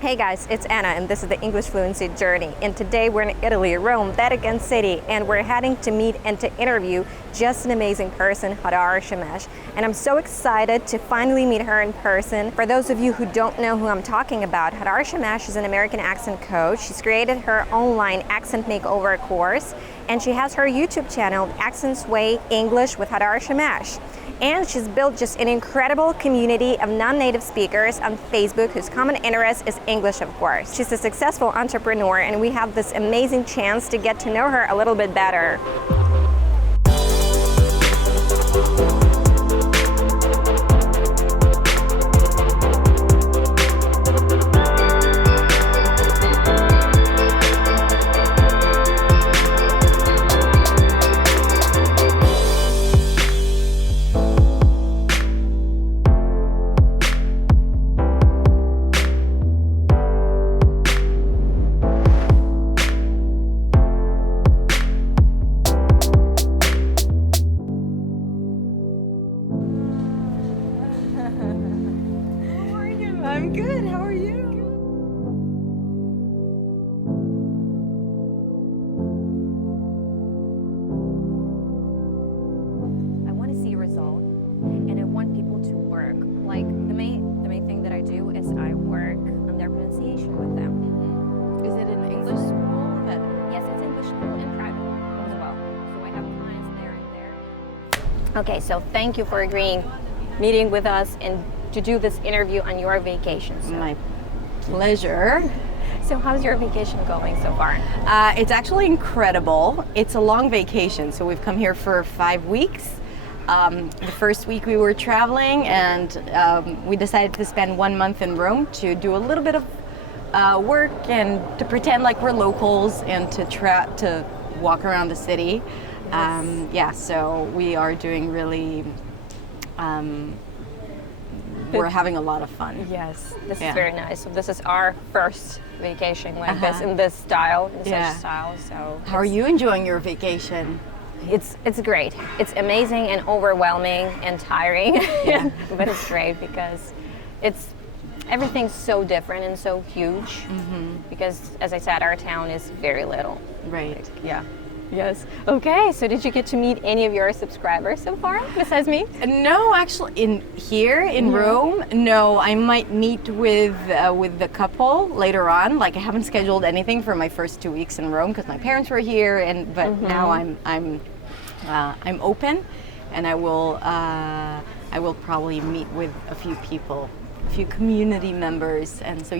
Hey guys, it's Anna and this is the English Fluency Journey. And today we're in Italy, Rome, Vatican City, and we're heading to meet and to interview just an amazing person, Hadar Shemesh. And I'm so excited to finally meet her in person. For those of you who don't know who I'm talking about, Hadar Shemesh is an American accent coach. She's created her online accent makeover course, and she has her YouTube channel, Accents Way English with Hadar Shemesh. And she's built just an incredible community of non-native speakers on Facebook whose common interest is English, of course. She's a successful entrepreneur, and we have this amazing chance to get to know her a little bit better. I'm good. How are you? I want to see a result, and I want people to work. Like the main thing that I do is I work on their pronunciation with them. Is it an English school? Yes, it's English school and private as well. So I have clients there and there. Okay, so thank you for agreeing, meeting with us, and to do this interview on your vacation. So. My pleasure. So how's your vacation going so far? It's actually incredible. It's a long vacation, so we've come here for 5 weeks. The first week we were traveling, and we decided to spend 1 month in Rome to do a little bit of work and to pretend like we're locals and to walk around the city. So we are doing really. We're having a lot of fun. Yes, this is very nice. So this is our first vacation like this, in this style, in such style. So how are you enjoying your vacation? It's great. It's amazing and overwhelming and tiring, but it's great because everything's so different and so huge. Because, as I said, our town is very little. Right. Yes. Okay, so did you get to meet any of your subscribers so far, besides me? No, actually, in Rome, no. I might meet with the couple later on. Like, I haven't scheduled anything for my first 2 weeks in Rome because my parents were here, but now I'm open, and I will probably meet with a few people, a few community members, and so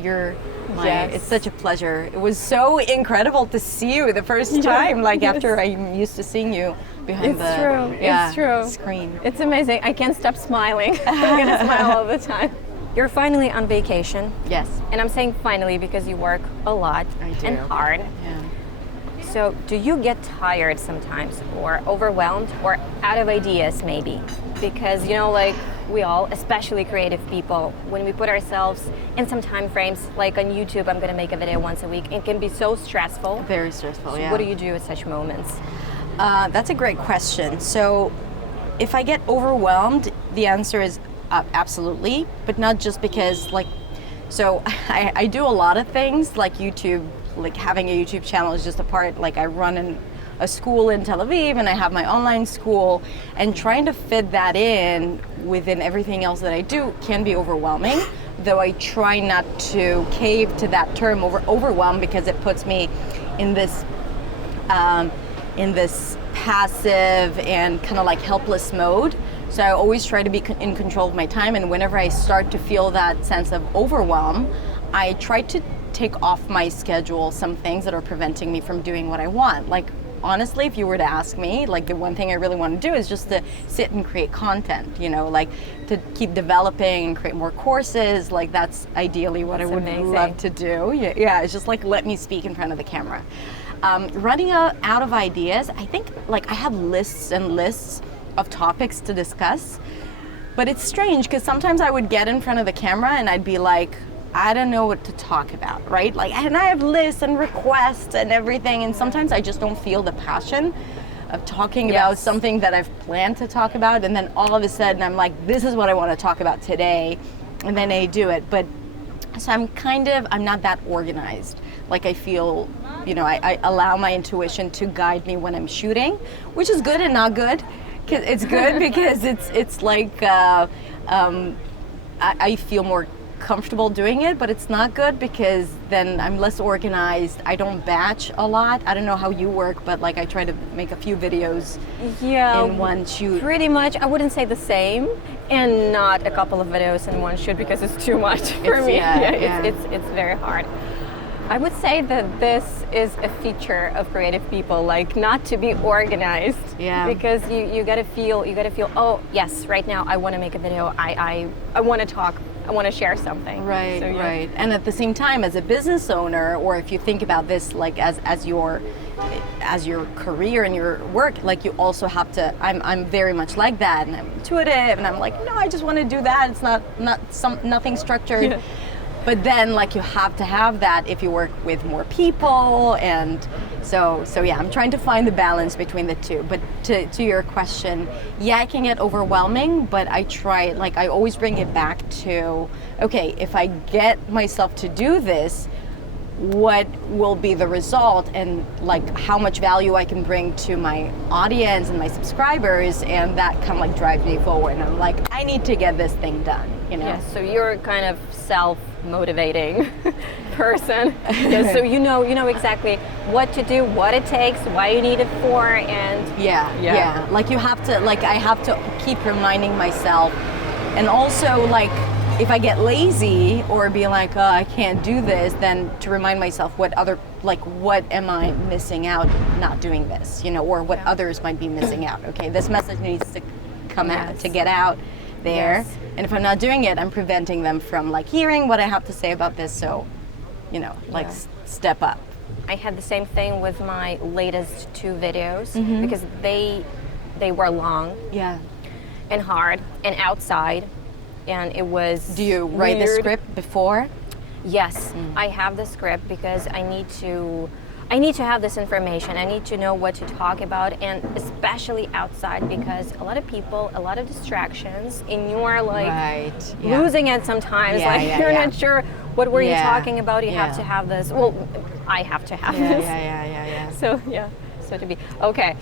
it's such a pleasure. It was so incredible to see you the first time, after I'm used to seeing you behind the screen. It's amazing. I can't stop smiling. I'm gonna smile all the time. You're finally on vacation. Yes. And I'm saying finally because you work a lot and hard. Yeah. So do you get tired sometimes, or overwhelmed, or out of ideas maybe? Because, we all, especially creative people, when we put ourselves in some time frames, like on YouTube, I'm gonna make a video once a week, it can be so stressful. Very stressful, so what do you do at such moments? That's a great question. So if I get overwhelmed, the answer is absolutely, but not just because, I do a lot of things, like YouTube, like having a YouTube channel is just a part, I run a school in Tel Aviv, and I have my online school, and trying to fit that in within everything else that I do can be overwhelming, though I try not to cave to that term overwhelm, because it puts me in this passive and kind of helpless mode. So I always try to be in control of my time, and whenever I start to feel that sense of overwhelm, I try to take off my schedule some things that are preventing me from doing what I want. Like, honestly, if you were to ask me, like, the one thing I really want to do is just to sit and create content, you know, like to keep developing and create more courses. Like, that's ideally what I would love to do. Yeah, it's just like, let me speak in front of the camera. Running out of ideas, I think, like, I have lists and lists of topics to discuss, but it's strange because sometimes I would get in front of the camera and I'd be like, I don't know what to talk about, right? Like, and I have lists and requests and everything, and sometimes I just don't feel the passion of talking about something that I've planned to talk about, and then all of a sudden I'm like, this is what I want to talk about today, and then I do it. But so I'm not that organized. Like, I feel, you know, I allow my intuition to guide me when I'm shooting, which is good and not good. It's good because it's like I feel more comfortable doing it, but it's not good because then I'm less organized. I don't batch a lot. I don't know how you work, but like I try to make a few videos in one shoot. Pretty much. I wouldn't say the same, and not a couple of videos in one shoot because it's too much for me. It's very hard. I would say that this is a feature of creative people, like not to be organized. Yeah. Because you gotta feel, oh yes, right now I wanna make a video, I wanna talk, I wanna share something. Right, so, right. And at the same time, as a business owner, or if you think about this like as your career and your work, like you also have to, I'm very much like that, and I'm intuitive, and I'm like, no, I just wanna do that, it's nothing structured. Yeah. But then, like, you have to have that if you work with more people, and so yeah, I'm trying to find the balance between the two. But to your question, yeah, it can get overwhelming, but I try, like, I always bring it back to, okay, if I get myself to do this, what will be the result, and like how much value I can bring to my audience and my subscribers, and that kind of like drives me forward. And I'm like, I need to get this thing done, you know? Yes, so you're kind of self-motivating person. Yes, so you know exactly what to do, what it takes, why you need it for, and yeah. Like you have to, like I have to keep reminding myself, and also like if I get lazy or be like, oh, I can't do this, then to remind myself what am I missing out not doing this, you know, or what others might be missing out. Okay, this message needs to come out, to get out there. Yes. And if I'm not doing it, I'm preventing them from like hearing what I have to say about this. So, you know, like step up. I had the same thing with my latest 2 videos because they were long and hard and outside. And it was Do you write the script before? Yes, I have the script because I need to have this information. I need to know what to talk about, and especially outside, because a lot of people, a lot of distractions, and you are like losing it sometimes. You're not sure what were you talking about. You have to have this. Well, I have to have this. Yeah. So to be okay.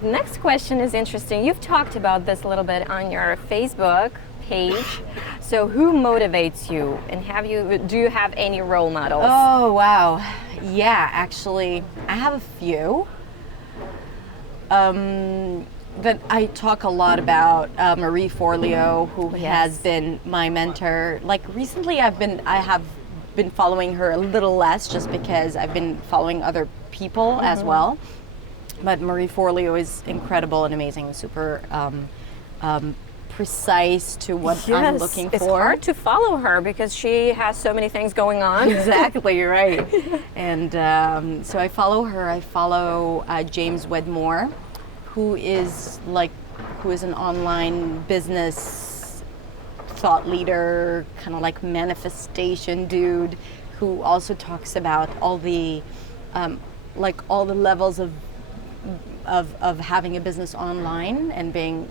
Next question is interesting. You've talked about this a little bit on your Facebook page. So who motivates you, and do you have any role models? Oh, wow. Yeah, actually, I have a few. That I talk a lot about. Marie Forleo, who has been my mentor. Like recently I have been following her a little less, just because I've been following other people as well. But Marie Forleo is incredible and amazing, super precise to what I'm looking for. It's hard to follow her because she has so many things going on. Exactly, right. And so I follow her. I follow James Wedmore, who is an online business thought leader, kind of like manifestation dude, who also talks about all the levels of having a business online and being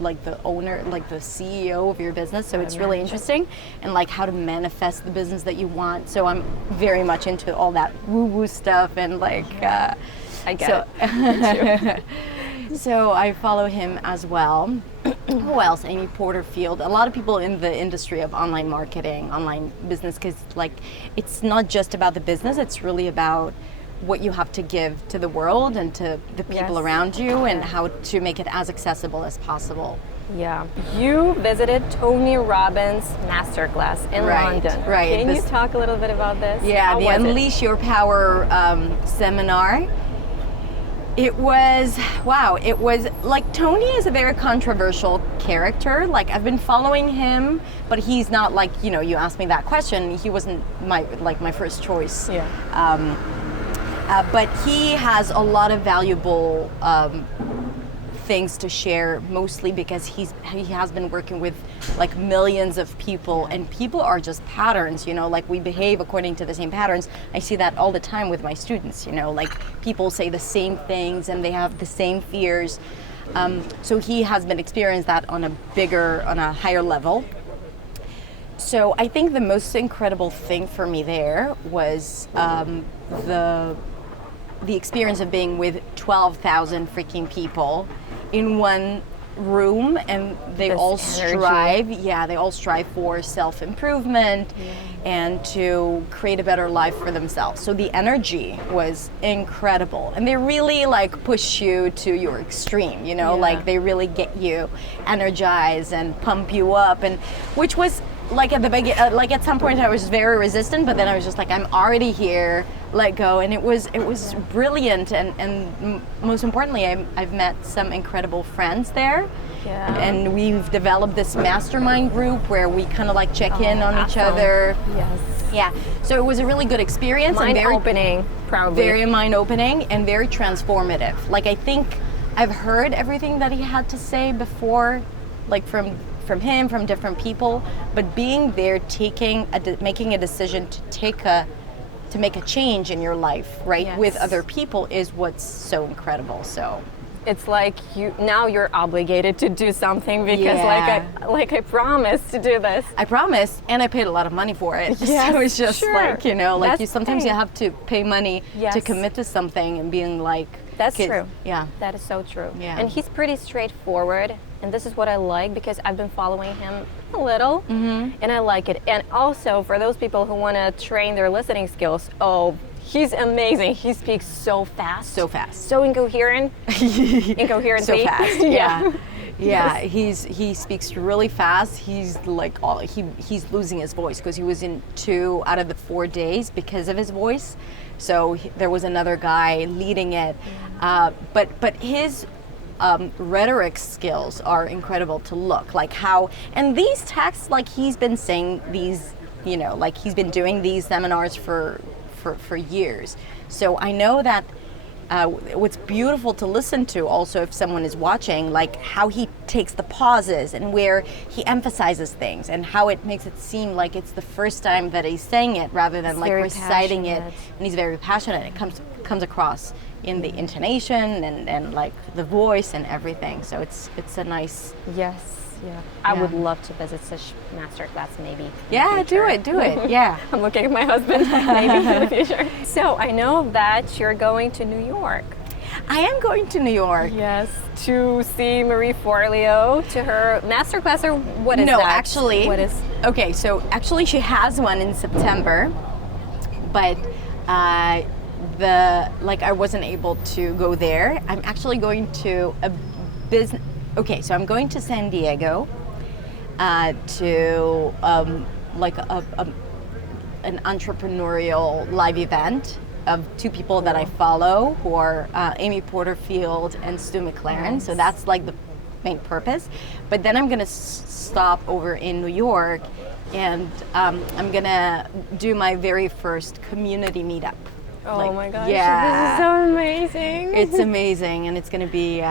like the owner, like the CEO of your business. So it's really interesting, and like how to manifest the business that you want. So I'm very much into all that woo-woo stuff, and like I get it. So I follow him as well. Who else? Amy Porterfield. A lot of people in the industry of online marketing, online business, because like it's not just about the business. It's really about what you have to give to the world and to the people Yes. around you, and how to make it as accessible as possible. Yeah. You visited Tony Robbins Masterclass in London. Right. Can you talk a little bit about this? Yeah, How the was it? Unleash Your Power seminar. It was, wow, it was like, Tony is a very controversial character. Like, I've been following him, but he's not like, you know, you asked me that question, he wasn't my first choice. Yeah. But he has a lot of valuable things to share, mostly because he has been working with like millions of people, and people are just patterns, you know, like we behave according to the same patterns. I see that all the time with my students, you know, like people say the same things and they have the same fears. So he has been experiencing that on a higher level. So I think the most incredible thing for me there was the experience of being with 12,000 freaking people in one room, and they This all energy. strive for self-improvement and to create a better life for themselves. So the energy was incredible, and they really like push you to your extreme, you know, like they really get you energized and pump you up, and which was like at the beginning, like at some point I was very resistant, but then I was just like, I'm already here, let go. And it was brilliant, and most importantly, I've met some incredible friends there. Yeah. And we've developed this mastermind group where we kind of like check in on each awesome. other. Yes. Yeah, so it was a really good experience. Mind and very opening, probably. very mind-opening and very transformative. Like, I think I've heard everything that he had to say before, like from him, from different people, but being there, making a decision to make a change in your life, right, Yes. with other people, is what's so incredible. So It's like you're obligated to do something because Yeah. like I promised to do this. I promised, and I paid a lot of money for it. Yes, So it's just sure. like, you know, like That's sometimes the you thing. have to pay money Yes. to commit to something, and being like, That's 'cause- true. Yeah. That is so true. Yeah. And he's pretty straightforward, and this is what I like because I've been following him a little, and I like it. And also for those people who want to train their listening skills, he's amazing. He speaks so fast. So fast. So incoherent. Incoherent. So fast. Yeah. Yeah, he speaks really fast. He's like he's losing his voice because he was in 2 out of the 4 days because of his voice. So there was another guy leading it, but his rhetoric skills are incredible to look like how. And these texts, like he's been saying these, you know, like he's been doing these seminars for years. So I know that what's beautiful to listen to also, if someone is watching, like how he takes the pauses and where he emphasizes things and how it makes it seem like it's the first time that he's saying it rather than He's like very reciting it. passionate. And he's very passionate. It comes across in the intonation and like the voice and everything. So it's a nice. Yes. Yeah. I Yeah. would love to visit such masterclass maybe. in the Yeah, do future. it. Yeah. I'm looking at my husband maybe in the future. So I know that you're going to New York. I am going to New York. Yes, to see Marie Forleo to her masterclass, or what is No, that? actually. What is? Okay, so actually she has one in September, but I wasn't able to go there. I'm actually going to a business. Okay, so I'm going to San Diego to like an entrepreneurial live event of 2 people that I follow, who are Amy Porterfield and Stu McLaren. So that's like the main purpose. But then I'm gonna stop over in New York, and I'm gonna do my very first community meetup. Oh my gosh! Yeah. This is so amazing. It's amazing, and it's going to be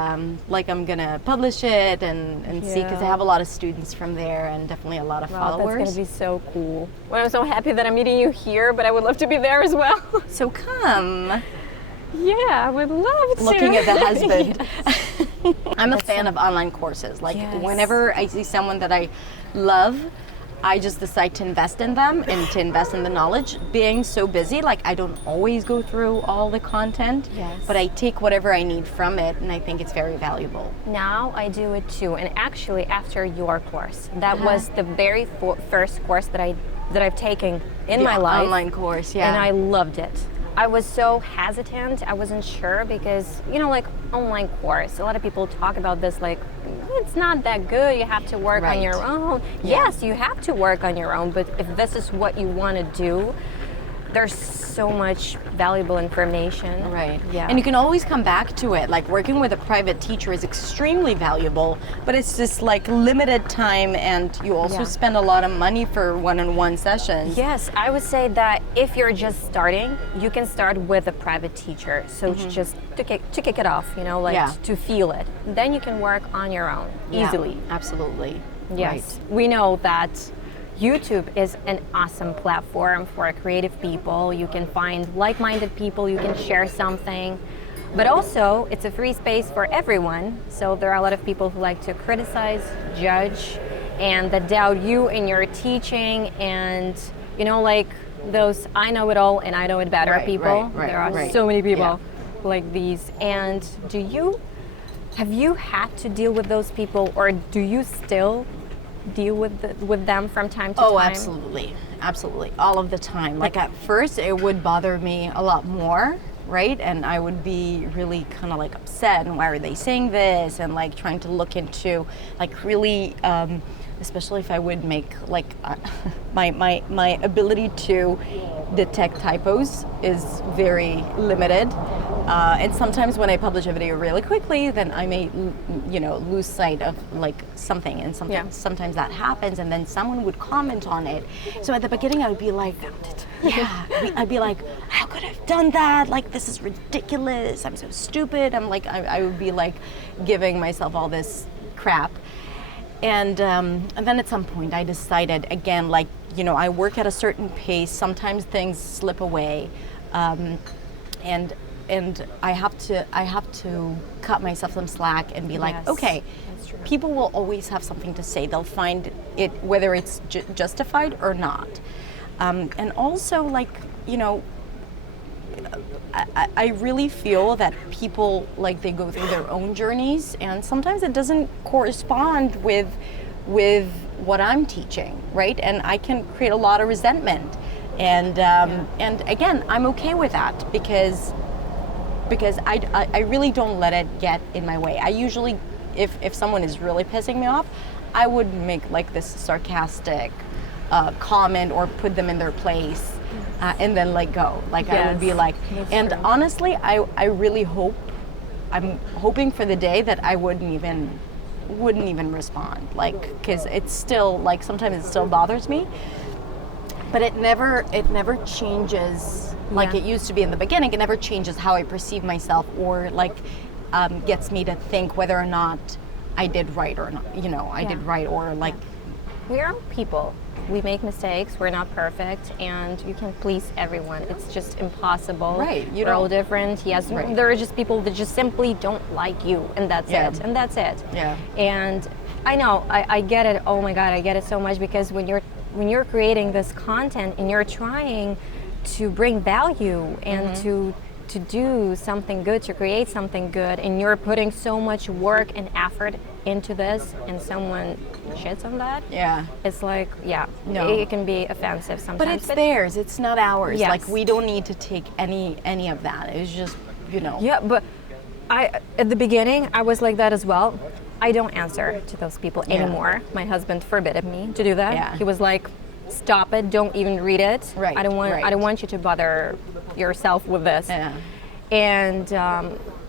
like I'm going to publish it and see, because I Yeah. have a lot of students from there and definitely a lot of Wow, followers. that's gonna be so cool. Well, I'm so happy that I'm meeting you here, but I would love to be there as well. So come, Yeah, I would love to. looking at the husband. Yes. I'm a fan of online courses. Like Yes. whenever I see someone that I love, I just decide to invest in them and to invest in the knowledge. Being so busy, like I don't always go through all the content, Yes. but I take whatever I need from it, and I think it's very valuable. Now I do it too, and actually after your course, that was the very first course that I've taken in The my life. online course, yeah. And I loved it. I was so hesitant. I wasn't sure because, like online course, a lot of people talk about this like, it's not that good. You have to work on your own. Yeah. Yes, you have to work on your own, but if this is what you want to do, there's so much valuable information. Right. Yeah. And you can always come back to it. Like working with a private teacher is extremely valuable, but it's just like limited time, and you also spend a lot of money for one-on-one sessions. Yes, I would say that if you're just starting, you can start with a private teacher. So just to kick it off, to feel it. Then you can work on your own easily. Absolutely. Yes. Right. We know that YouTube is an awesome platform for creative people. You can find like-minded people, you can share something, but also it's a free space for everyone. So there are a lot of people who like to criticize, judge, and that doubt you in your teaching, and like those I know it all and I know it better people. There are so many people like these. And have you had to deal with those people, or do you still deal with them from time to time? Oh, absolutely, all of the time. Like at first it would bother me a lot more, right? And I would be really kind of like upset, and why are they saying this, and like trying to look into like really especially if I would make like my ability to detect typos is very limited, and sometimes when I publish a video really quickly, then I may lose sight of like something, and sometimes that happens, and then someone would comment on it. So at the beginning I would be like, I'd be like, how could I have done that? Like, this is ridiculous, I'm so stupid. I'm like, I would be like giving myself all this crap. And then at some point I decided, again, like, I work at a certain pace, sometimes things slip away, and I have to cut myself some slack and be like, okay, people will always have something to say. They'll find it, whether it's justified or not. And also, like, I really feel that people, like, they go through their own journeys, and sometimes it doesn't correspond with what I'm teaching, right? And I can create a lot of resentment, and again, I'm okay with that because I really don't let it get in my way. I usually, if someone is really pissing me off, I would make like this sarcastic comment or put them in their place. And then let go. Like, I would be like, and honestly, I really I'm hoping for the day that I wouldn't even respond. Like, because it's still, like, sometimes it still bothers me, but it never changes like it used to be in the beginning. It never changes how I perceive myself, or like gets me to think whether or not I did right or not, I did right, or like. We are people. We make mistakes. We're not perfect, and you can please everyone. It's just impossible. Right. We're all different. Yes. Right. There are just people that just simply don't like you, and that's it. And that's it. Yeah. And I know. I get it. Oh my God, I get it so much, because when you're creating this content and you're trying to bring value and to do something good, to create something good, and you're putting so much work and effort into this, and someone shits on that, it's like, it can be offensive sometimes. But it's theirs, it's not ours. Yes. Like, we don't need to take any of that. It's just, Yeah, but at the beginning, I was like that as well. I don't answer to those people anymore. My husband forbade me to do that. Yeah. He was like, stop it, don't even read it. Right. I don't want you to bother yourself with this. Yeah. And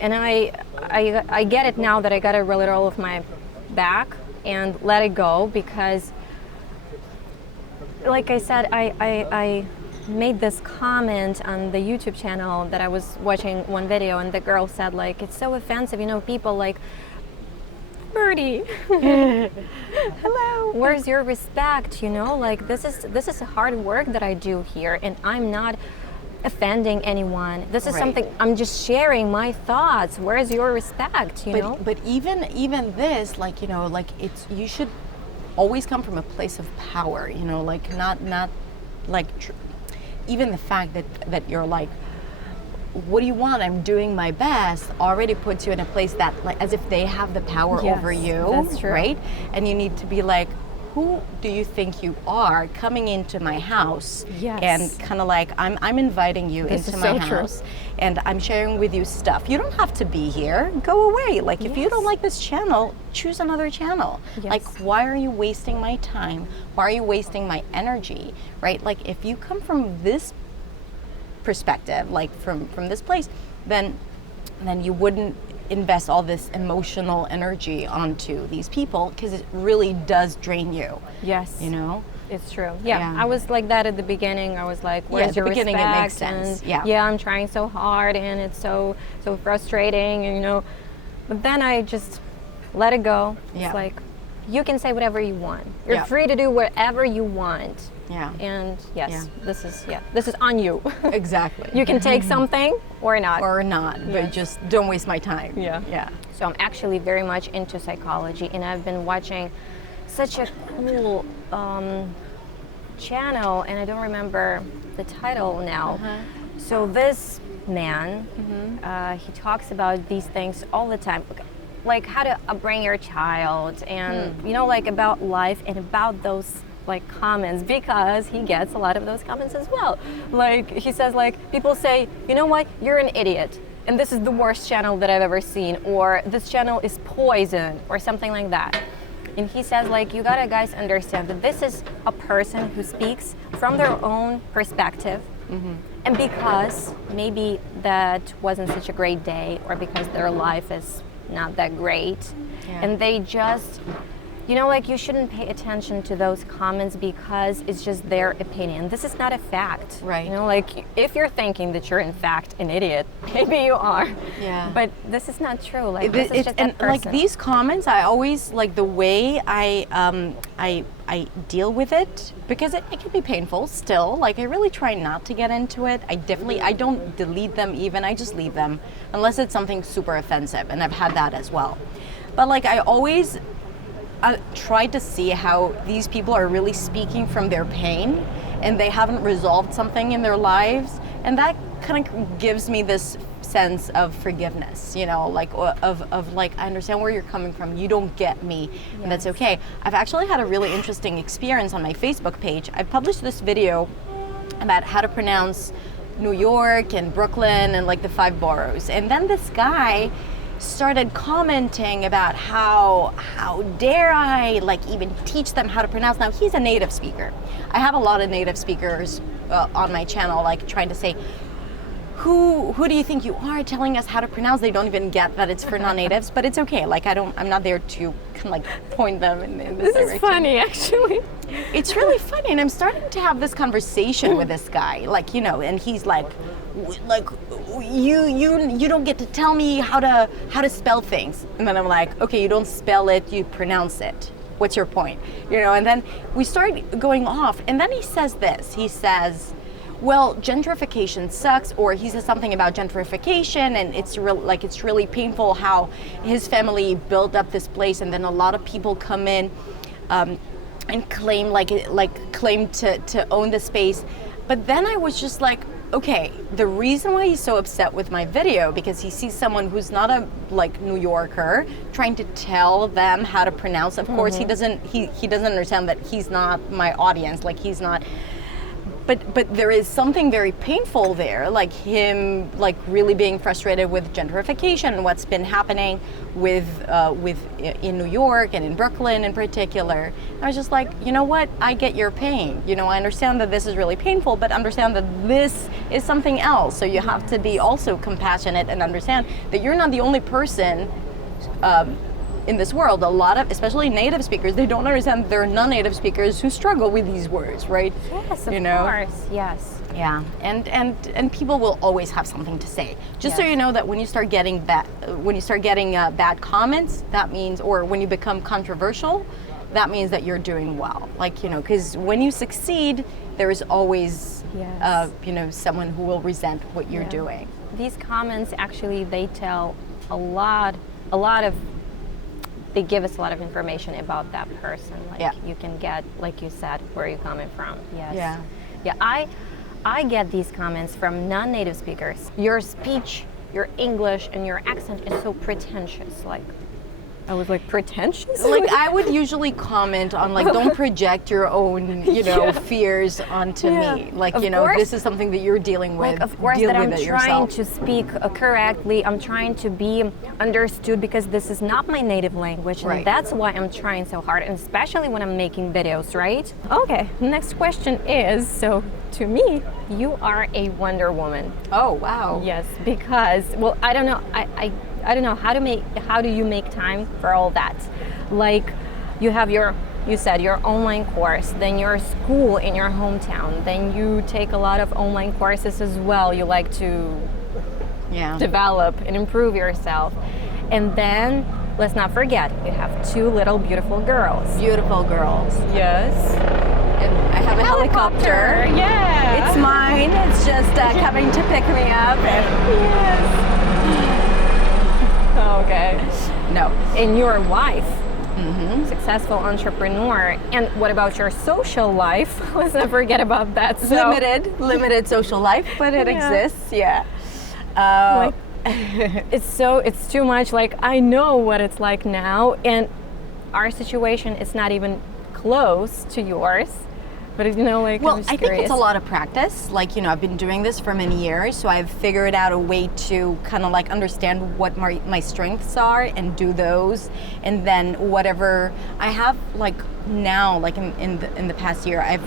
I get it now that I got to roll it all off my back and let it go, because like I said, I made this comment on the YouTube channel that I was watching one video, and the girl said, like, it's so offensive, people like, Birdie, hello, where's your respect? Like, this is hard work that I do here, and I'm not offending anyone. This is something, I'm just sharing my thoughts. Where's your respect? But even this, like, like, it's, you should always come from a place of power, like, not like even the fact that you're like, what do you want? I'm doing my best, already puts you in a place that, like, as if they have the power over you. That's true. Right? And you need to be like, who do you think you are coming into my house? Yes. And kind of like, I'm inviting you This into is my so true. house, and I'm sharing with you stuff. You don't have to be here. Go away. Like, if you don't like this channel, choose another channel. Yes. Like, why are you wasting my time? Why are you wasting my energy? Right? Like, if you come from this perspective, like from this place, then you wouldn't invest all this emotional energy onto these people, because it really does drain you. Yes. You know? It's true. Yeah, Yeah. I was like that at the beginning. I was like, where's at the your beginning it respect? makes sense. And Yeah. I'm trying so hard and it's so frustrating, and, you know. But then I just let it go. Yeah. It's like, you can say whatever you want. You're Yeah. free to do whatever you want. Yeah. And yes, Yeah. this is on you. Exactly. You can take something or not. or not, but Yes. just don't waste my time. Yeah. Yeah. So I'm actually very much into psychology, and I've been watching such a cool channel, and I don't remember the title now. So this man, he talks about these things all the time, like how to upbring your child, and you know, like about life and about those like comments, because he gets a lot of those comments as well. Like he says, like people say, you know what, you're an idiot, and this is the worst channel that I've ever seen, or this channel is poison, or something like that. And he says, like, you gotta guys understand that this is a person who speaks from their own perspective, and because maybe that wasn't such a great day, or because their life is not that great, and they just, you know, like, you shouldn't pay attention to those comments because it's just their opinion. This is not a fact. Right. You know, like, if you're thinking that you're in fact an idiot, maybe you are. Yeah. But this is not true. Like, this is just and that person. like these comments, I always like the way I deal with it, because it can be painful still. Like, I really try not to get into it. I don't delete them even. I just leave them unless it's something super offensive, and I've had that as well. But like, I always try to see how these people are really speaking from their pain, and they haven't resolved something in their lives, and that kind of gives me this sense of forgiveness, you know, like of like, I understand where you're coming from, you don't get me, and that's okay. I've actually had a really interesting experience on my Facebook page. I published this video about how to pronounce New York and Brooklyn and like the 5 boroughs, and then this guy started commenting about how dare I like even teach them how to pronounce. Now, he's a native speaker. I have a lot of native speakers on my channel, like trying to say, who do you think you are telling us how to pronounce? They don't even get that it's for non-natives, but it's okay. Like, I'm not there to kind of like point them in this direction. This is funny, actually. It's really funny, and I'm starting to have this conversation with this guy, like, you know, and he's like you don't get to tell me how to spell things. And then I'm like, okay, you don't spell it, you pronounce it. What's your point? You know, and then we start going off, and then he says this. He says, well, gentrification sucks, or he says something about gentrification, and it's really painful how his family built up this place, and then a lot of people come in and claim to own the space. But then I was just like, okay, the reason why he's so upset with my video, because he sees someone who's not a like New Yorker trying to tell them how to pronounce. Of course, he doesn't understand that he's not my audience. Like, he's not. But there is something very painful there, like him like really being frustrated with gentrification and what's been happening with in New York and in Brooklyn in particular. I was just like, you know what? I get your pain. You know, I understand that this is really painful, but understand that this is something else. So you have to be also compassionate and understand that you're not the only person in this world. A lot of, especially native speakers, they don't understand that there are non-native speakers who struggle with these words, right? Yes, of You know? course. Yes. Yeah, and people will always have something to say. Just so Yes. you know that when you start getting bad comments, that means, or when you become controversial, that means that you're doing well. Like, you know, because when you succeed, there is always Yes. you know, someone who will resent what you're doing. These comments actually, they tell a lot of, they give us a lot of information about that person. Like, Yeah. you can get, like you said, where you're coming from. Yes. Yeah. Yeah, I get these comments from non-native speakers. Your speech, your English, and your accent is so pretentious. Like, I was like, pretentious? Like I would usually comment on like, don't project your own, fears onto me. Like, Of you know, course. this is something that you're dealing with. Like, of course, Deal that with I'm it trying yourself. to speak correctly. I'm trying to be understood because this is not my native language, and Right. that's why I'm trying so hard, and especially when I'm making videos, right? Okay, next question is, so to me, you are a Wonder Woman. Oh, wow. Yes, because, well, I don't know. I don't know how do you make time for all that? Like, you have you said your online course, then your school in your hometown, then you take a lot of online courses as well. You like to develop and improve yourself. And then, let's not forget, you have 2 little beautiful girls. Beautiful girls. Yes. And I have a helicopter. Yeah. It's mine. It's just coming to pick me up. Yes. Okay. No. And your wife, successful entrepreneur. And what about your social life? Let's not forget about that. So, Limited social life, but it Yeah. exists. Yeah. like, it's too much. Like, I know what it's like now, and our situation is not even close to yours. But like, Well, I'm just I think it's curious. a lot of practice. Like, I've been doing this for many years, so I've figured out a way to kind of like understand what my strengths are and do those. And then whatever I have, like now, like in the past year, I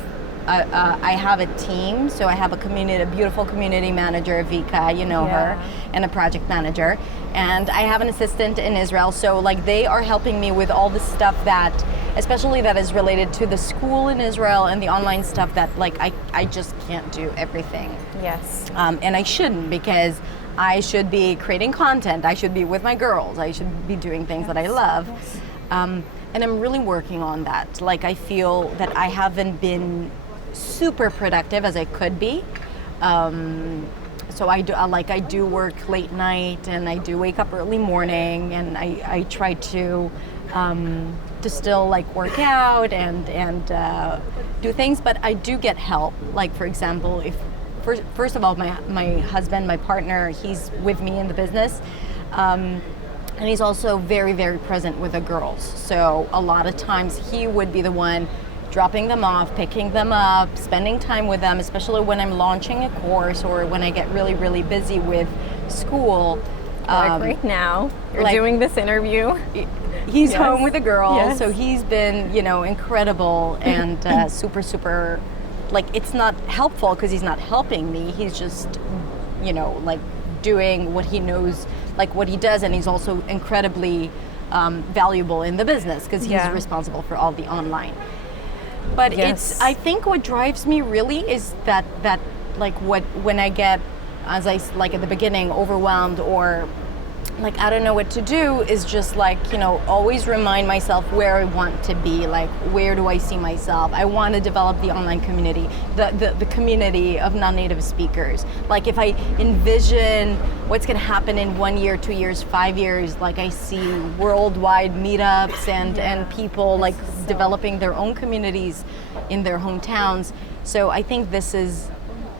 have a team. So I have a beautiful community manager, Vika, her, and a project manager. And I have an assistant in Israel. So like they are helping me with all the stuff that, especially that is related to the school in Israel and the online stuff that like I just can't do everything. Yes. And I shouldn't, because I should be creating content. I should be with my girls. I should be doing things that I love. And I'm really working on that. Like I feel that I haven't been super productive as I could be. So I do work late night, and I do wake up early morning, and I try to still like work out and do things, but I do get help. Like for example, first of all, my husband, my partner, he's with me in the business, and he's also very, very present with the girls. So a lot of times he would be the one dropping them off, picking them up, spending time with them, especially when I'm launching a course or when I get really, really busy with school. Like right now, you're like- doing this interview. He's Yes. home with the girls, Yes. so he's been, incredible and super, super, like it's not helpful because he's not helping me. He's just, like doing what he knows, like what he does, and he's also incredibly valuable in the business because he's Yeah. responsible for all the online. But Yes. I think what drives me really is that like when I get, as I like at the beginning, overwhelmed or like I don't know what to do, is just like always remind myself where I want to be, like where do I see myself. I want to develop the online community, the community of non-native speakers. Like if I envision what's going to happen in 1 year, 2 years, 5 years, like I see worldwide meetups and people like developing their own communities in their hometowns. So I think this is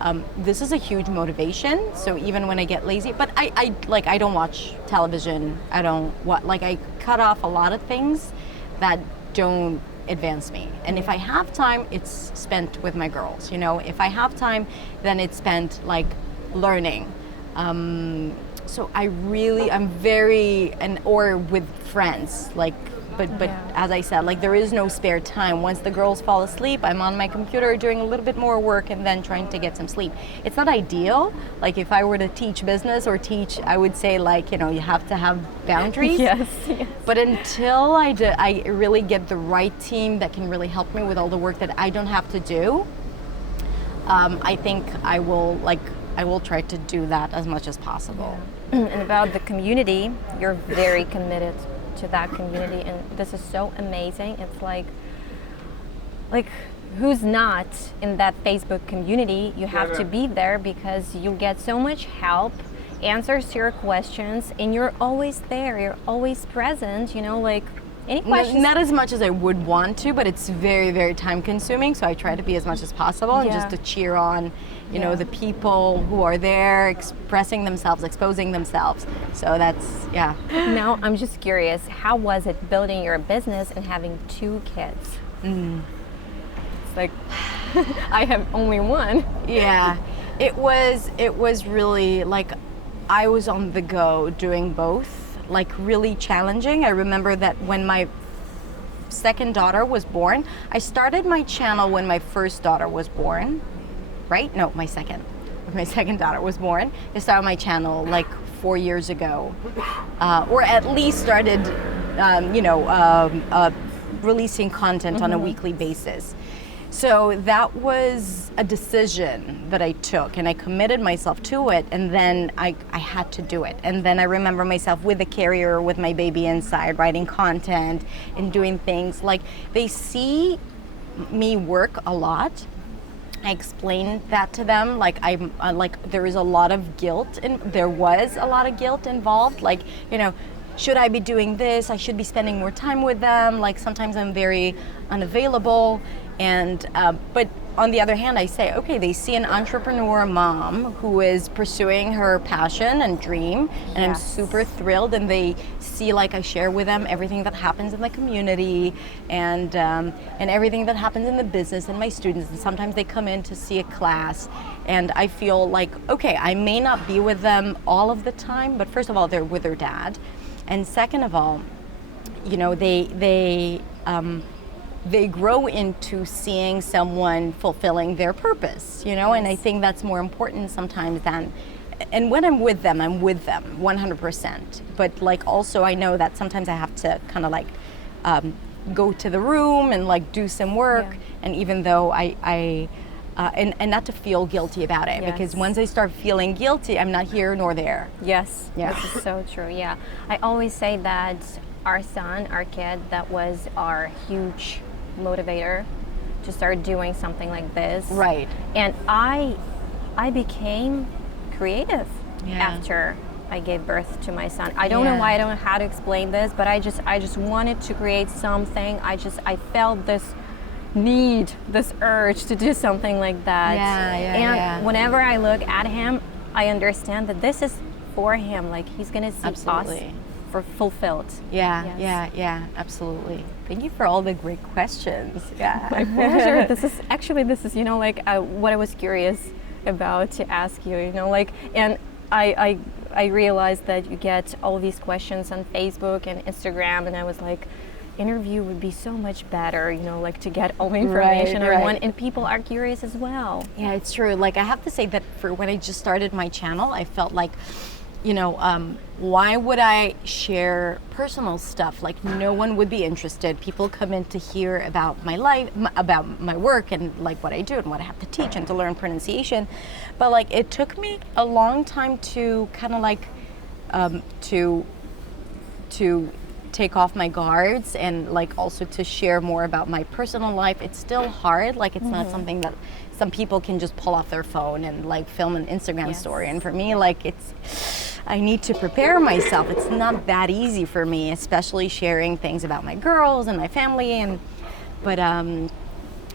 a huge motivation. So even when I get lazy, but I don't watch television. I cut off a lot of things that don't advance me. And if I have time, it's spent with my girls. If I have time, then it's spent like learning. So I'm very, or with friends, like. But as I said, like there is no spare time. Once the girls fall asleep, I'm on my computer doing a little bit more work and then trying to get some sleep. It's not ideal. Like if I were to teach business or I would say like, you have to have boundaries. Yes. But until I really get the right team that can really help me with all the work that I don't have to do, I think I will try to do that as much as possible. And about the community, you're very committed to that community, and this is so amazing. It's like who's not in that Facebook community? You have to be there because you get so much help, answers to your questions, and you're always there, you're always present, like Any questions? Not as much as I would want to, but it's very, very time consuming. So I try to be as much as possible and just to cheer on, you know, the people who are there expressing themselves, exposing themselves. So that's, Now, I'm just curious, how was it building your business and having 2 kids? It's like, I have only one. Yeah, it was really like, I was on the go doing both. Like really challenging. I remember that when my second daughter was born, I started my channel when my first daughter was born, right? No, my second. When my second daughter was born, I started my channel like 4 years ago, or at least started, releasing content on a weekly basis. So that was a decision that I took, and I committed myself to it, and then I had to do it. And then I remember myself with a carrier with my baby inside, writing content and doing things. Like, they see me work a lot. I explained that to them. Like, there is a lot of guilt, and there was a lot of guilt involved. Like, you know, should I be doing this? I should be spending more time with them. Like, sometimes I'm very unavailable. And but on the other hand, I say, okay, they see an entrepreneur mom who is pursuing her passion and dream, and I'm super thrilled. And they see, like, I share with them everything that happens in the community, and everything that happens in the business, and my students. And sometimes they come in to see a class, and I feel like, okay, I may not be with them all of the time, but first of all, they're with their dad, and second of all, you know, they grow into seeing someone fulfilling their purpose, you know, and I think that's more important sometimes than, and when I'm with them 100%. But like, also I know that sometimes I have to kind of like go to the room and like do some work, and even though and not to feel guilty about it, because once I start feeling guilty, I'm not here nor there. This is so true. I always say that our son, our kid, that was our huge motivator to start doing something like this. Right. And I became creative after I gave birth to my son. I don't know why, I don't know how to explain this, but I just wanted to create something. I felt this need, this urge to do something like that. And whenever I look at him, I understand that this is for him. Like, he's gonna see us for fulfilled. Absolutely. Thank you for all the great questions. My pleasure. This is you know, like what I was curious about to ask you, you know, like, and I realized that you get all these questions on Facebook and Instagram, and I was like, interview would be so much better, you know, like to get all the information I want, and people are curious as well. Yeah, it's true. Like, I have to say that for when I just started my channel, I felt like, you know, why would I share personal stuff? Like, no one would be interested. People come in to hear about my life, about my work, and like what I do and what I have to teach and to learn pronunciation. But like, it took me a long time to kind of like to take off my guards, and like also to share more about my personal life. It's still hard. Like, it's not something that some people can just pull off their phone and like film an Instagram story. And for me, like, I need to prepare myself. It's not that easy for me, especially sharing things about my girls and my family. But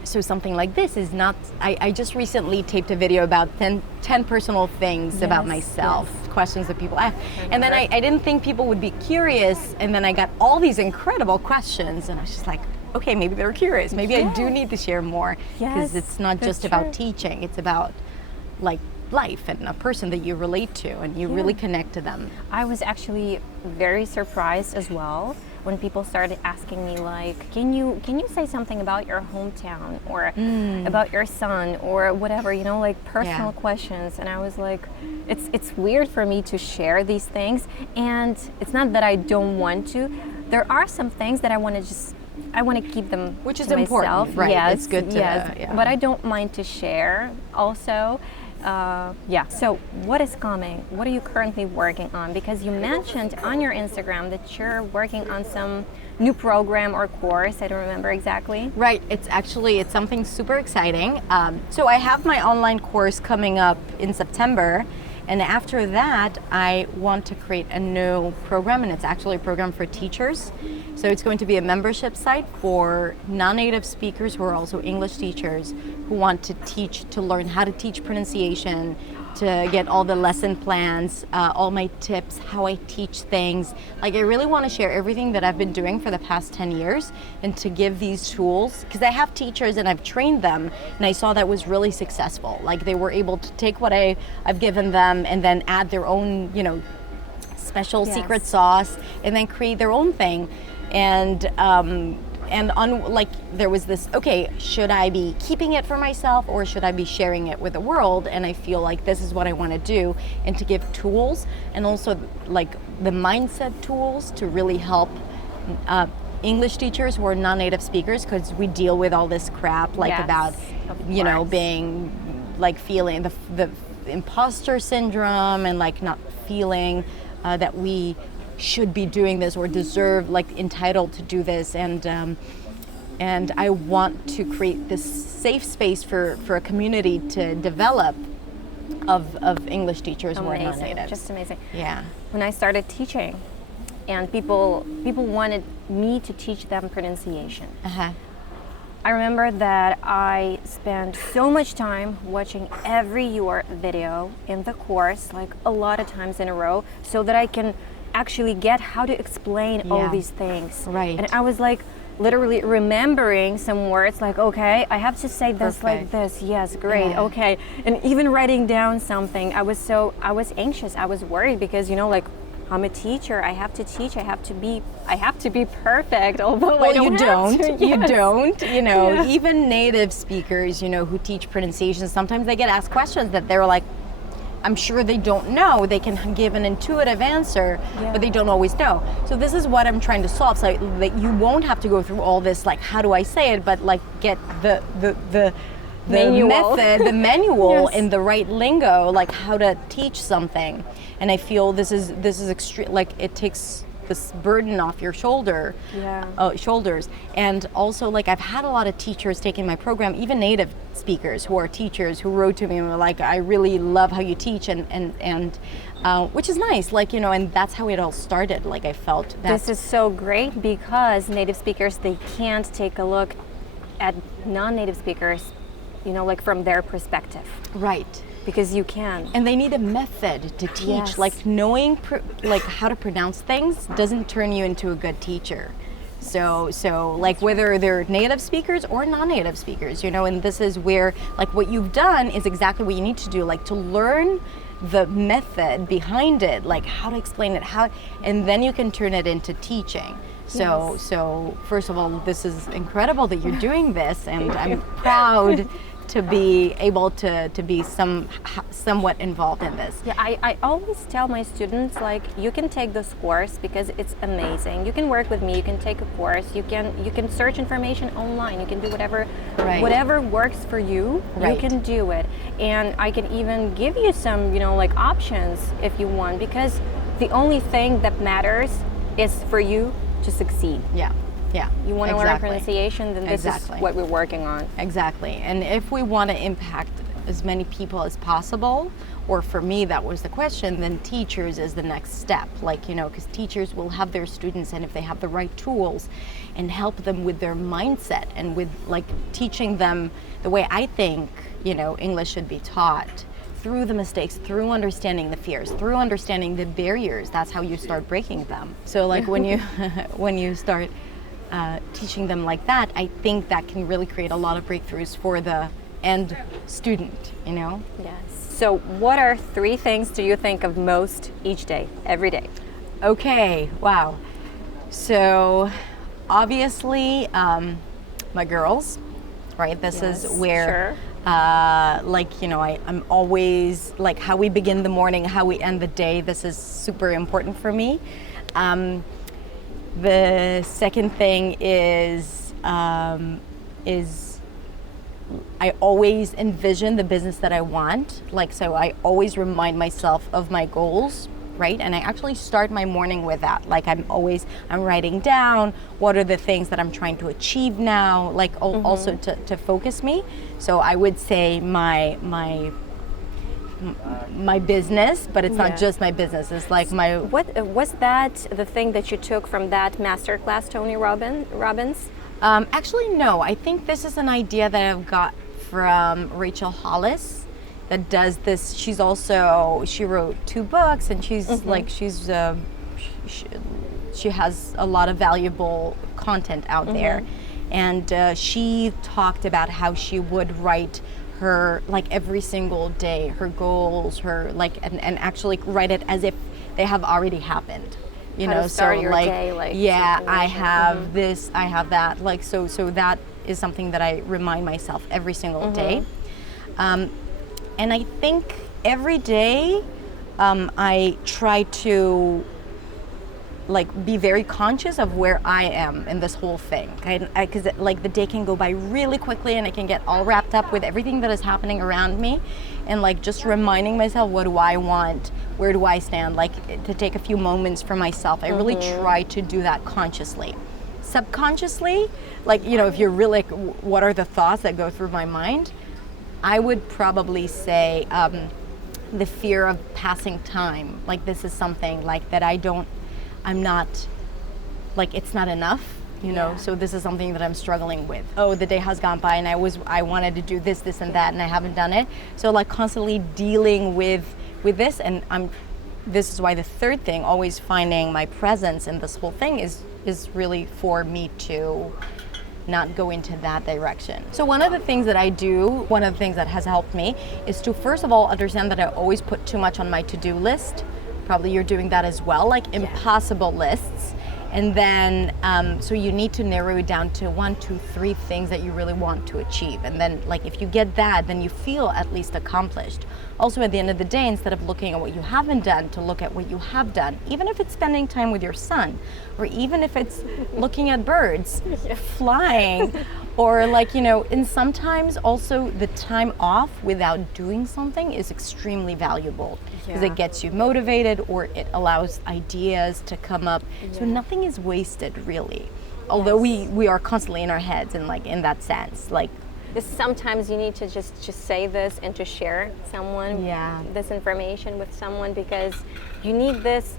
so something like this is not, I just recently taped a video about 10 personal things about myself, questions that people ask. And then I didn't think people would be curious, and then I got all these incredible questions, and I was just like, okay, maybe they're curious. Maybe I do need to share more, because it's not just about teaching. It's about like life and a person that you relate to, and you really connect to them. I was actually very surprised as well when people started asking me, like, can you say something about your hometown, or about your son, or whatever, you know, like personal questions. And I was like, it's weird for me to share these things, and it's not that I don't want to. There are some things that I want to keep them, which is to important, myself. right? It's good to, but I don't mind to share also. So what is coming? What are you currently working on? Because you mentioned on your Instagram that you're working on some new program or course. I don't remember exactly. Right. It's something super exciting. So I have my online course coming up in September, And after that, I want to create a new program, and it's actually a program for teachers. So it's going to be a membership site for non-native speakers who are also English teachers who want to teach, to learn how to teach pronunciation, to get all the lesson plans, all my tips, how I teach things. Like, I really want to share everything that I've been doing for the past 10 years and to give these tools, because I have teachers and I've trained them, and I saw that was really successful. Like, they were able to take what I've given them and then add their own, special secret sauce, and then create their own thing. And there was this, okay, should I be keeping it for myself or should I be sharing it with the world? And I feel like this is what I want to do, and to give tools, and also like the mindset tools to really help English teachers who are non-native speakers, because we deal with all this crap about, being like feeling the imposter syndrome, and like not feeling that we should be doing this or deserve, like entitled to do this, and I want to create this safe space for a community to develop of English teachers who are non-native. Just amazing. Yeah. When I started teaching, and people wanted me to teach them pronunciation. I remember that I spent so much time watching every your video in the course, like a lot of times in a row, so that I can actually get how to explain all these things. Right. And I was like literally remembering some words, like, okay, I have to say this like this. Yes, great. Yeah. Okay. And even writing down something, I was anxious. I was worried because, I'm a teacher. I have to teach. I have to be perfect. Although I don't have to. You don't. Even native speakers, who teach pronunciation, sometimes they get asked questions that they're like, I'm sure they don't know. They can give an intuitive answer, but they don't always know. So this is what I'm trying to solve, so that you won't have to go through all this, like, how do I say it, but like get the manual. method, the manual in the right lingo, like how to teach something. And I feel this is extreme, like it takes this burden off your shoulders. And also, like, I've had a lot of teachers taking my program, even native speakers who are teachers, who wrote to me and were like, I really love how you teach, and which is nice, like, and that's how it all started. Like, I felt that this is so great, because native speakers, they can't take a look at non-native speakers, like from their perspective. Right. Because you can. And they need a method to teach. Yes. Like, knowing like how to pronounce things doesn't turn you into a good teacher. So like, whether they're native speakers or non-native speakers, and this is where, like, what you've done is exactly what you need to do, like, to learn the method behind it, like how to explain it, and then you can turn it into teaching. So first of all, this is incredible that you're doing this, and I'm proud to be able to be somewhat involved in this. Yeah, I always tell my students, like, you can take this course because it's amazing. You can work with me, you can take a course, you can search information online, you can do whatever works for you, you can do it. And I can even give you some, like, options if you want, because the only thing that matters is for you to succeed. Yeah. You want to learn pronunciation, then this is what we're working on. Exactly. And if we want to impact as many people as possible, or for me, that was the question, then teachers is the next step. Like, because teachers will have their students, and if they have the right tools and help them with their mindset, and with, like, teaching them the way I think, English should be taught, through the mistakes, through understanding the fears, through understanding the barriers, that's how you start breaking them. So, like, when you start teaching them like that, I think that can really create a lot of breakthroughs for the end student, Yes. So what are 3 things do you think of most each day, every day? Okay, wow. So obviously, my girls, right? This is where, I'm always, like, how we begin the morning, how we end the day, this is super important for me. The second thing is I always envision the business that I want. Like, so I always remind myself of my goals, right? And I actually start my morning with that. Like, I'm writing down what are the things that I'm trying to achieve now, like, also to focus me. So I would say my my business, but it's not just my business. It's like my. What was that the thing that you took from that Masterclass, Tony Robbins? Actually, no. I think this is an idea that I've got from Rachel Hollis, that does this. She wrote 2 books, and she has a lot of valuable content out there, and she talked about how she would write her, like, every single day, her goals, her, like, and actually write it as if they have already happened. You know, so like, I have this, I have that, like, so that is something that I remind myself every single day. And I think every day I try to, like, be very conscious of where I am in this whole thing. Because like, the day can go by really quickly, and I can get all wrapped up with everything that is happening around me. And like, just reminding myself, what do I want? Where do I stand? Like, to take a few moments for myself. I really try to do that consciously. Subconsciously, like, you know, if you're really like, what are the thoughts that go through my mind? I would probably say the fear of passing time. Like, this is something like that I'm not, like, it's not enough, you know, so this is something that I'm struggling with. Oh, the day has gone by, and I wanted to do this and that, and I haven't done it. So, like, constantly dealing with this, and this is why the third thing, always finding my presence in this whole thing, is really for me to not go into that direction. So one of the things that I do, one of the things that has helped me, is to first of all understand that I always put too much on my to-do list. Probably you're doing that as well, like impossible lists. And then, so you need to narrow it down to 1, 2, 3 things that you really want to achieve. And then, like, if you get that, then you feel at least accomplished. Also, at the end of the day, instead of looking at what you haven't done, to look at what you have done. Even if it's spending time with your son, or even if it's looking at birds flying, or, like, you know, and sometimes also the time off without doing something is extremely valuable, because it gets you motivated, or it allows ideas to come up. So nothing is wasted, really. Although we are constantly in our heads, and, like, in that sense, like, sometimes you need to just say this and to share this information with someone, because you need this.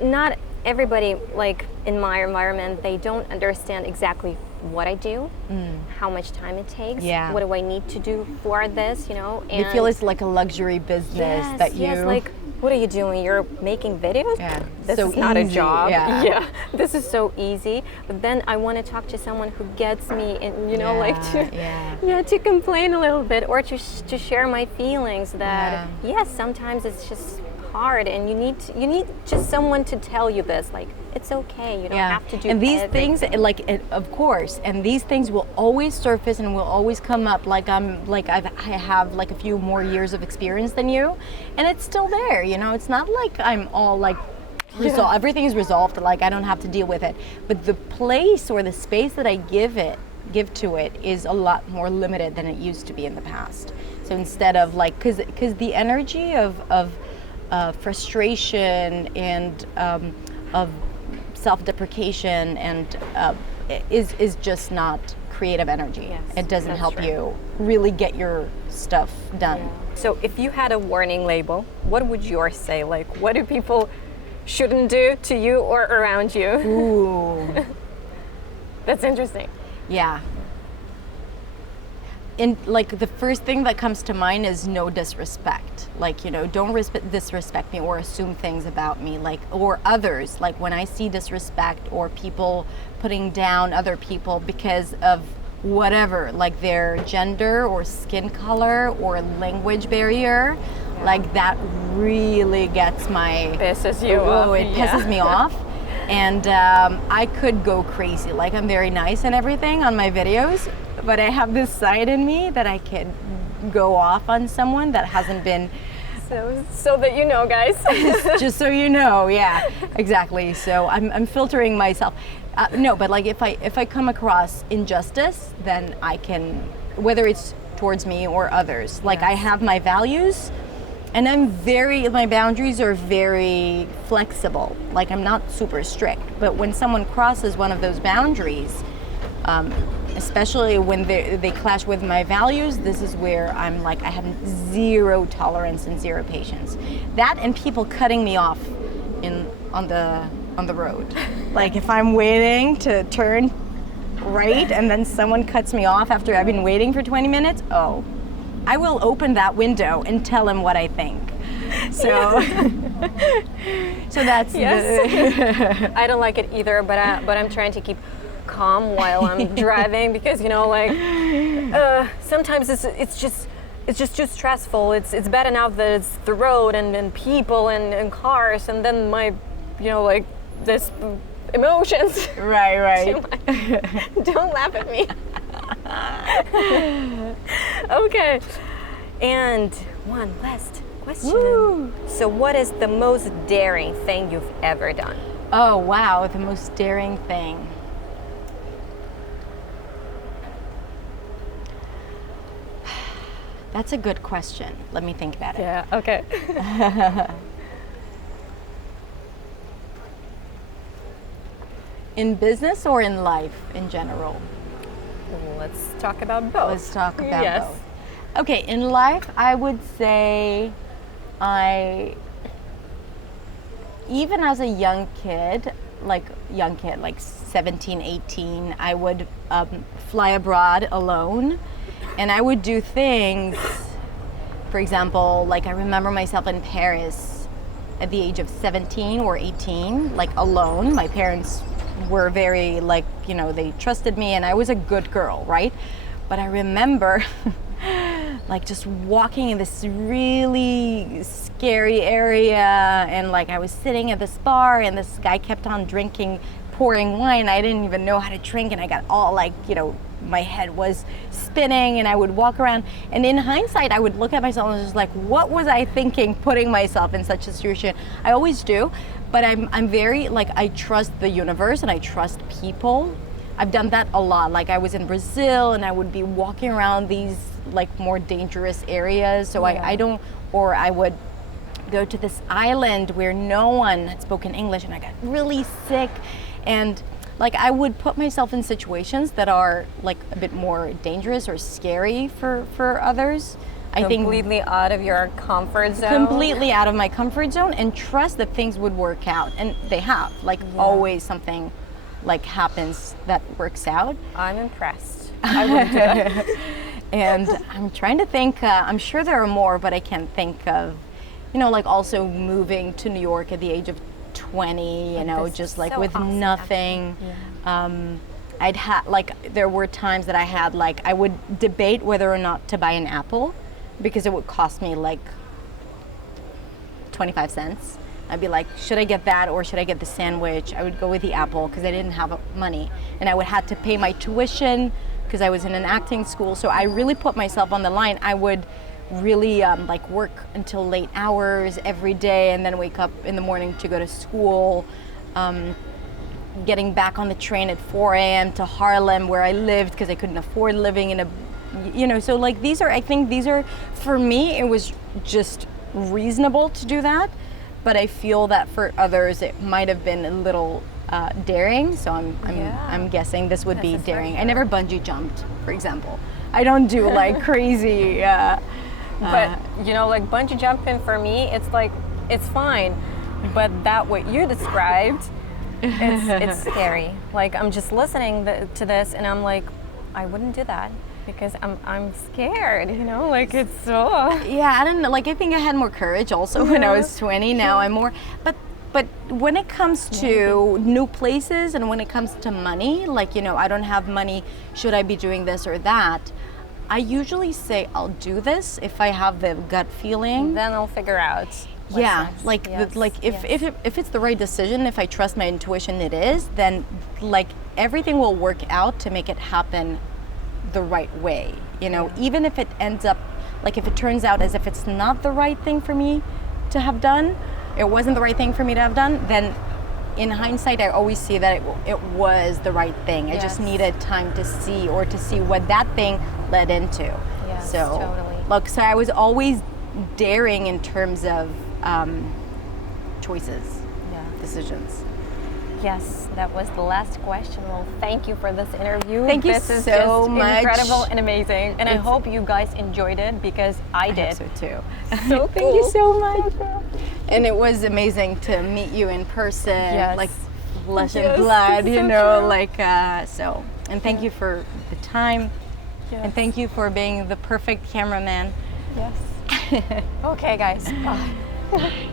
Not everybody, like, in my environment, they don't understand exactly what I do, how much time it takes, what do I need to do for this, you know. And they feel it's like a luxury business that you... Yes, like, what are you doing? You're making videos? Yeah. This so is not easy. a job. Yeah. This is so easy. But then I want to talk to someone who gets me, and, you know, like, to complain a little bit, or to share my feelings that, yes, sometimes it's just hard, and you need just someone to tell you this, like, it's okay, you don't have to do and these everything. things, like, of course, and these things will always surface and will always come up. Like, I have like a few more years of experience than you, and it's still there, you know. It's not like I'm all like resolved, everything is resolved, like, I don't have to deal with it. But the place or the space that I give to it is a lot more limited than it used to be in the past. So instead of, like, because the energy of frustration and of self-deprecation and is just not creative energy. Yes, it doesn't help you really get your stuff done. So if you had a warning label, what would yours say? Like, what do people shouldn't do to you or around you? Ooh. That's interesting. Yeah. In, like, the first thing that comes to mind is no disrespect. Like, you know, don't disrespect me or assume things about me, like, or others. Like, when I see disrespect or people putting down other people because of whatever, like their gender or skin color or language barrier, like, that really gets my... Pisses you off. It pisses me off. And I could go crazy. Like, I'm very nice and everything on my videos, but I have this side in me that I can go off on someone that hasn't been... So that you know, guys. Just so you know, yeah, exactly. So I'm filtering myself. No, but, like, if I come across injustice, then I can, whether it's towards me or others. Like, I have my values, and my boundaries are very flexible. Like, I'm not super strict, but when someone crosses one of those boundaries, especially when they clash with my values, this is where I'm like, I have zero tolerance and zero patience. That and people cutting me off on the road. Like if I'm waiting to turn right and then someone cuts me off after I've been waiting for 20 minutes, oh, I will open that window and tell him what I think. So, so that's I don't like it either, but I'm trying to keep calm while I'm driving because sometimes it's just too stressful. It's bad enough that it's the road and people and cars, and then my this emotions. Right. Don't laugh at me. Okay, and one last question. Woo. So what is the most daring thing you've ever done? Oh wow, the most daring thing. That's a good question. Let me think about it. Yeah, okay. In business or in life in general? Let's talk about both. Let's talk about Yes. both. Okay, in life, I would say even as a young kid, like 17, 18, I would fly abroad alone, and I would do things, for example, like I remember myself in Paris at the age of 17 or 18, like alone. My parents were very they trusted me and I was a good girl, right? But I remember like just walking in this really scary area, and like I was sitting at this bar and this guy kept on pouring wine. I didn't even know how to drink, and I got all my head was spinning, and I would walk around, and in hindsight I would look at myself and was just like, what was I thinking putting myself in such a situation? I always do, but I'm very I trust the universe and I trust people. I've done that a lot. Like I was in Brazil and I would be walking around these more dangerous areas, so I would go to this island where no one had spoken English, and I got really sick, and I would put myself in situations that are a bit more dangerous or scary for others. I think completely out of your comfort zone. Completely out of my comfort zone, and trust that things would work out, and they have. Always something happens that works out. I'm impressed. I wouldn't do that. And I'm trying to think, I'm sure there are more, but I can't think of, also moving to New York at the age of 20, just so with awesome, nothing. Yeah. There were times that I had, I would debate whether or not to buy an apple because it would cost me 25 cents. I'd be like, should I get that or should I get the sandwich? I would go with the apple because I didn't have money, and I would have to pay my tuition because I was in an acting school. So I really put myself on the line. I would really work until late hours every day, and then wake up in the morning to go to school, getting back on the train at 4 a.m. to Harlem where I lived because I couldn't afford living in a, so I think these are, for me, it was just reasonable to do that. But I feel that for others it might have been a little daring, so I'm guessing this would be daring. I never bungee jumped, for example. I don't do crazy. But bungee jumping for me, it's fine. But that what you described, it's scary. I'm just listening to this, and I'm like, I wouldn't do that. Because I'm scared, it's so. Yeah, I don't know. I think I had more courage also when I was 20. Now I'm more, but when it comes to new places and when it comes to money, I don't have money. Should I be doing this or that? I usually say I'll do this if I have the gut feeling. Then I'll figure out. Yeah, if it's the right decision, if I trust my intuition, it is. Then everything will work out to make it happen the right way, even if it ends up if it turns out as if it's not the right thing for me to have done, it wasn't the right thing for me to have done, then in hindsight I always see that it was the right thing. Yes. I just needed time to see what that thing led into. Yes, so totally. So I was always daring in terms of choices, decisions. Yes, that was the last question. Well, thank you for this interview. Thank you this is so just much. Incredible and amazing. And I hope you guys enjoyed it because I did. I hope so too. So Thank you cool. so much. And it was amazing to meet you in person, Yes. like flesh Yes, and blood, it's you so know, true. like so. And thank you for the time, and thank you for being the perfect cameraman. Yes. Okay, guys. Bye.